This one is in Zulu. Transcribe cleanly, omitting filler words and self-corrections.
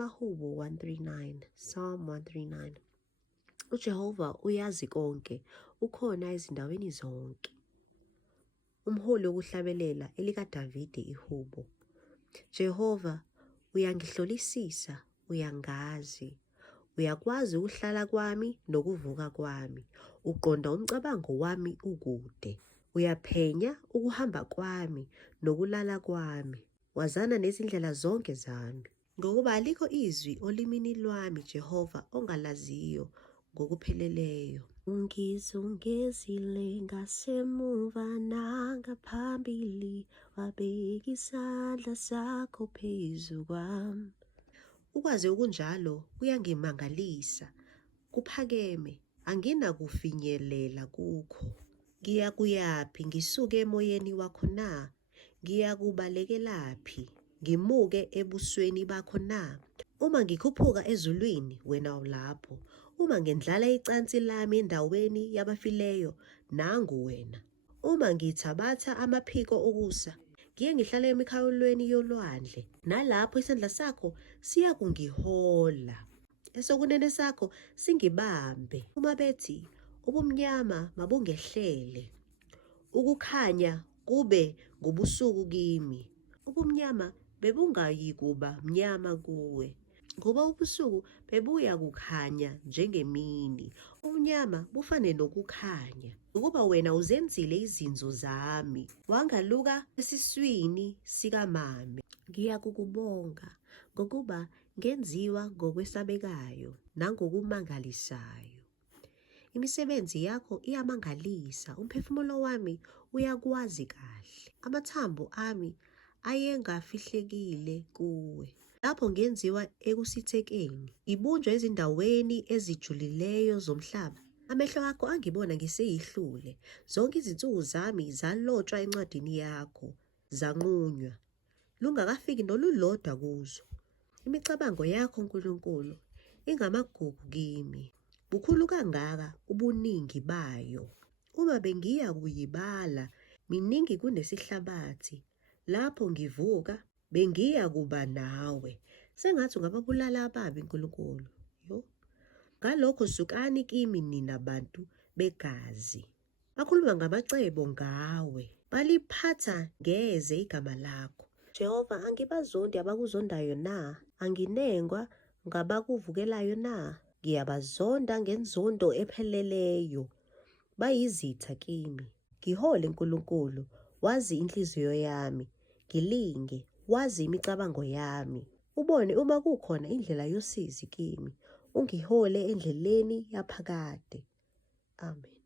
Amahubo 139, Psalm 139. UJehova uyazi konke, ukhona ezindaweni zonke. Umholi wokuhlabelela elikaDavide ihubo. Jehova, uyangihlolisisa, uyangazi. Uyakwazi ukuhlala kwami nokuvuka kwami. Uqonda umcabango wami ukude. Uyaphenya ukuhamba kwami nokulala kwami. Wazana nezindlela zonke zami. Ngokuba alikho izwi olimini lwami, Jehova, ongalaziyo ngokupheleleyo. Ungizungezile ngasemuva nangaphambili, wabeka isandla sakho phezu kwami. Ukwazi okunjalo kuyangimangalisa, kuphakeme, anginakufinyelela kukho. Ngiya kuyaphi ngisuke emoyeni wakho na? Ngiya kubalekelaphi ngimuke ebusweni bakho na? Uma ngikhuphuka ezulwini, wena ulapho. Uma ngendlala icansi lami endaweni yabafileyo, nangu wena. Uma ngithabatha amaphiko okusa, ngiye ngihlala emikhawulweni yolwandle, nalapho isandla sakho siya kungihola, esokunene sakho singibambe. Uma bethi ubumnyama mabungehlele, ukukhanya kube ngobusuku kimi, ubumnyama bebungayikuba mnyama kuwe, ngoba ubusuku bebuya kukhanya njengemini, ubumnyama bufane nokukhanya. Ukuba wena uzenzile izinzo zami, wangaluka esiswini sikamame. Ngiyakukubonga ngokuba ngenziwa ngokwesabekayo nangokumangalisayo. Imisebenzi yakho iyamangalisa, umphefumulo wami uyakwazi kahle. Amathambo ami ayengafihlekile kuwe. Lapho ngenziwa ekusithekeni, ngibunjwa ezindaweni ezijulileyo zomhlaba. Amehlo akho angibona ngiseyihlule. Zonke izinsuku zami zalotshwa encwadini yakho, zanqunywa, lungakafiki nolulodwa kuzo. Imicabango yakho, Nkulunkulu, ingamagugu kimi. Bukhulu kangaka ubuningi bayo. Uma bengiya kuyibala, miningi kunesihlabathi. Lapho ngivuka, bengiya kuba nawe. Sengathi ungababulala ababi, Nkulunkulu. Ngalokho sukani kimi nina bantu begazi. Bakhuluma ngamacebo ngawe, baliphatha ngeze igama lakho. Jehova, angibazondi abakuzondayo na? Anginengwa ngabakuvukelayo na? Ngiyabazonda ngenzondo epheleleyo. Bayizitha kimi. Ngihole, Nkulunkulu, wazi inhliziyo yami. Ngilinge, wazi imicabango yami. Ubone uma kukhona indlela yosizi kimi. Ungihole endleleni yaphakade. Amen.